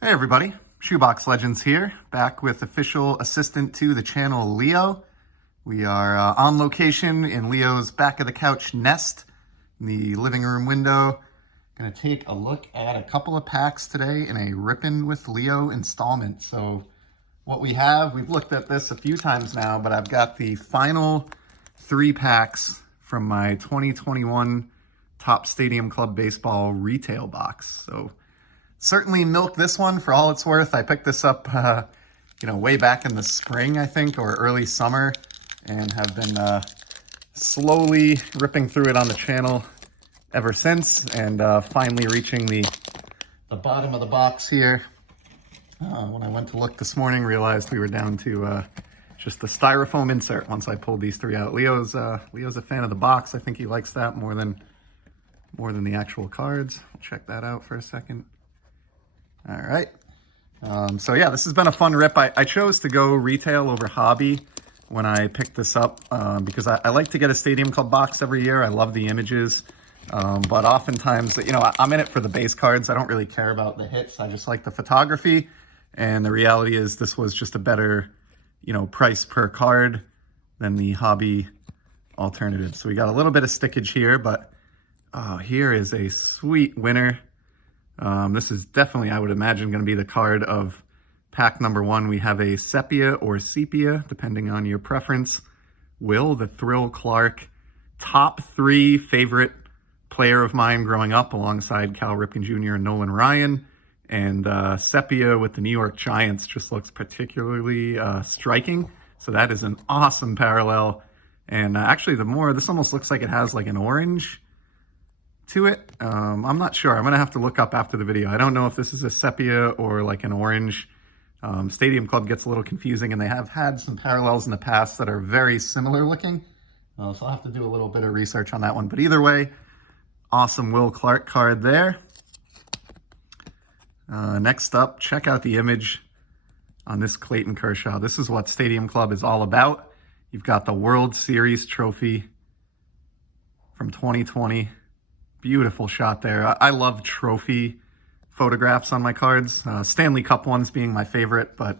Hey everybody, Shoebox Legends here, back with official assistant to the channel, Leo. We are on location in Leo's back of the couch nest in the living room window. Gonna take a look at a couple of packs today in a Rippin with Leo installment. So what we have, we've looked at this a few times now, but I've got the final 3 packs from my 2021 Top Stadium Club Baseball retail box. So certainly milk this one for all it's worth. I picked this up, way back in the spring, I think, or early summer, and have been slowly ripping through it on the channel ever since, and finally reaching the bottom of the box here. When I went to look this morning, realized we were down to just the styrofoam insert once I pulled these 3 out. Leo's a fan of the box. I think he likes that more than the actual cards. I'll check that out for a second. All right. So yeah, this has been a fun rip. I chose to go retail over hobby when I picked this up because I like to get a Stadium Club box every year. I love the images, but oftentimes, I'm in it for the base cards. I don't really care about the hits. I just like the photography, and the reality is this was just a better, price per card than the hobby alternative. So we got a little bit of stickage here, but here is a sweet winner. This is definitely, I would imagine, going to be the card of pack number 1. We have a sepia or sepia, depending on your preference. Will the Thrill Clark, top 3 favorite player of mine growing up, alongside Cal Ripken Jr. and Nolan Ryan. And sepia with the New York Giants just looks particularly striking. So that is an awesome parallel. And actually, this almost looks like it has like an orange to it. I'm not sure. I'm gonna have to look up after the video. I don't know if this is a sepia or like an orange. Stadium Club gets a little confusing, and they have had some parallels in the past that are very similar looking. So I'll have to do a little bit of research on that one. But either way, awesome Will Clark card there. Next up, check out the image on this Clayton Kershaw. This is what Stadium Club is all about. You've got the World Series trophy from 2020. Beautiful shot there. I love trophy photographs on my cards. Stanley Cup ones being my favorite, but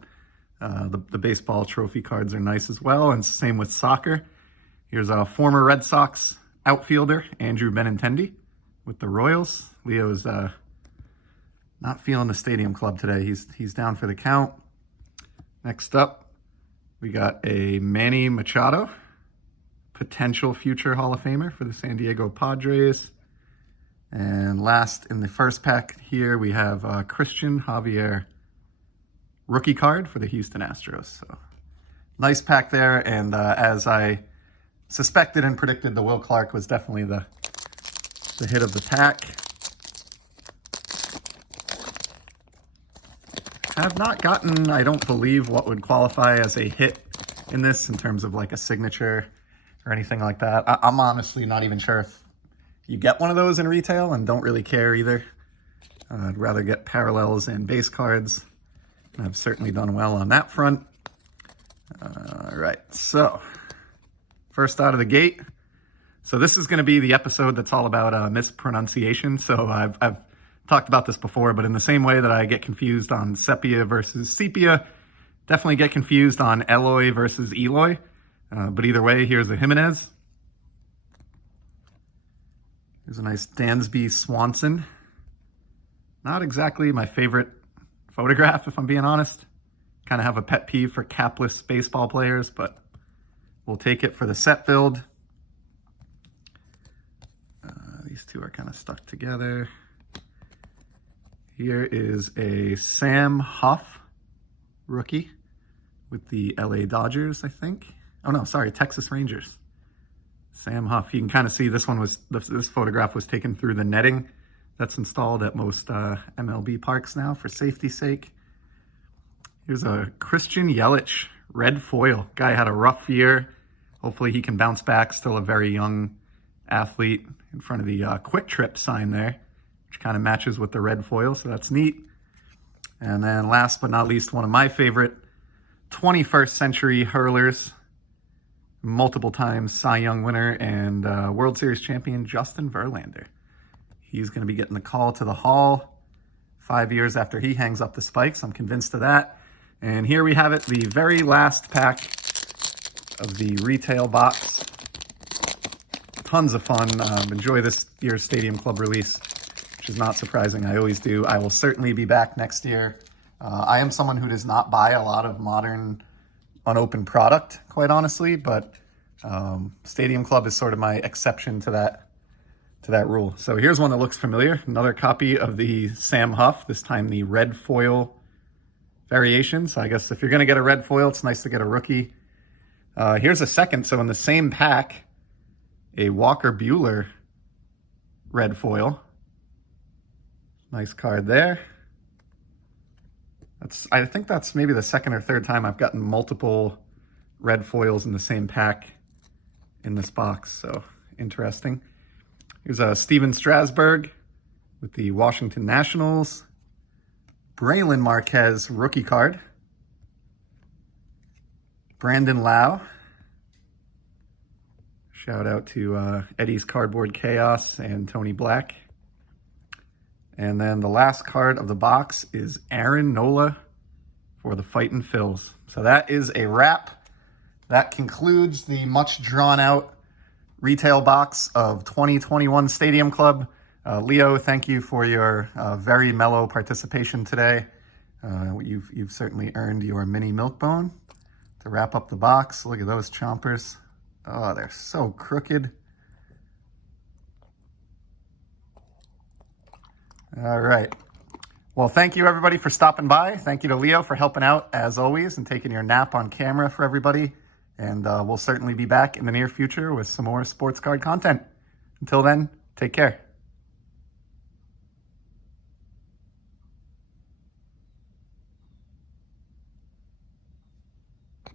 the baseball trophy cards are nice as well, and same with soccer. Here's a former Red Sox outfielder, Andrew Benintendi, with the Royals. Leo's not feeling the Stadium Club today. He's down for the count. Next up, we got a Manny Machado, potential future Hall of Famer for the San Diego Padres. And last in the first pack here, we have Christian Javier rookie card for the Houston Astros. So nice pack there. And as I suspected and predicted, the Will Clark was definitely the hit of the pack. I have not gotten, I don't believe, what would qualify as a hit in this in terms of like a signature or anything like that. I'm honestly not even sure if you get one of those in retail, and don't really care either. I'd rather get parallels and base cards. I've certainly done well on that front. All right, so first out of the gate. So this is going to be the episode that's all about mispronunciation. So I've talked about this before, but in the same way that I get confused on sepia versus sepia, definitely get confused on Eloy versus Eloy. But either way, here's a Jimenez. Here's a nice Dansby Swanson. Not exactly my favorite photograph, if I'm being honest. Kind of have a pet peeve for capless baseball players, but we'll take it for the set build. These two are kind of stuck together. Here is a Sam Huff rookie with the LA Dodgers, I think. Oh no, sorry, Texas Rangers. Sam Huff. You can kind of see this photograph was taken through the netting that's installed at most MLB parks now for safety's sake. Here's a Christian Yelich red foil. Guy had a rough year. Hopefully he can bounce back. Still a very young athlete. In front of the Quick Trip sign there, which kind of matches with the red foil, so that's neat. And then last but not least, one of my favorite 21st century hurlers, multiple times Cy Young winner and World Series champion Justin Verlander. He's going to be getting the call to the Hall 5 years after he hangs up the spikes. I'm convinced of that. And here we have it, the very last pack of the retail box. Tons of fun. Enjoy this year's Stadium Club release, which is not surprising. I always do. I will certainly be back next year. I am someone who does not buy a lot of modern unopened product, quite honestly, but Stadium Club is sort of my exception to that rule. So here's one that looks familiar. Another copy of the Sam Huff, this time the red foil variation. So I guess if you're going to get a red foil, it's nice to get a rookie. Here's a second. So in the same pack, a Walker Buehler red foil. Nice card there. I think that's maybe the second or third time I've gotten multiple red foils in the same pack in this box. So interesting. Here's a Steven Strasburg with the Washington Nationals. Braylon Marquez rookie card. Brandon Lau. Shout out to Eddie's Cardboard Chaos and Tony Black. And then the last card of the box is Aaron Nola for the Fightin' Phils. So that is a wrap. That concludes the much drawn out retail box of 2021 Stadium Club. Leo, thank you for your very mellow participation today. You've certainly earned your mini milk bone. To wrap up the box, look at those chompers. Oh, they're so crooked. All right. Well, thank you everybody for stopping by. Thank you to Leo for helping out as always and taking your nap on camera for everybody. And we'll certainly be back in the near future with some more sports card content. Until then, take care.